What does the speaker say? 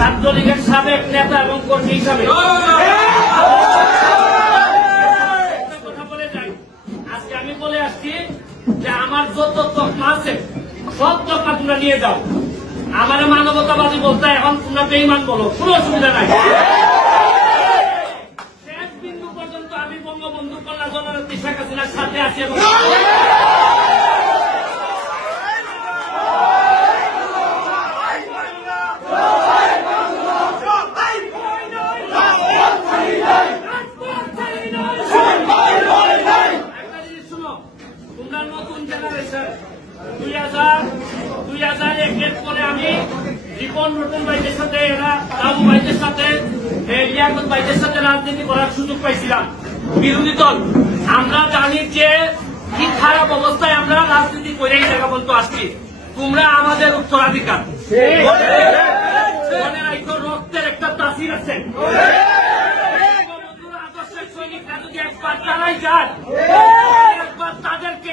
ছাত্রলীগের সাবেক নেতা এবং কর্মী হিসাবে। কথা বলে যাই। আজকে আমি বলে আসছি যে আমার যত তকমা আছে সব তকমা তোমরা নিয়ে যাও। আমার মানবতাবাদী বলতে এখন তোমরা বেইমান বলো কোনো অসুবিধা নাই। শেষ বিন্দু পর্যন্ত আমি বঙ্গবন্ধু কন্যা জননেত্রী শেখ হাসিনার সাথে আছি এবং নতুন জেনারেশন দুই হাজার দুই হাজার একের পরে আমি রিপন নতুন ভাইদের সাথে, এরা বাবু ভাইদের সাথে লিয়াকত ভাইদের সাথে রাজনীতি করার সুযোগ পাইছিলাম। বিরোধী দল, আমরা জানি যে কি খারাপ অবস্থায় আমরা রাজনীতি করে এই জায়গা পর্যন্ত আসছি। তোমরা আমাদের উত্তরাধিকার। রক্তের একটা তাসির আছে। একবার তাদেরকে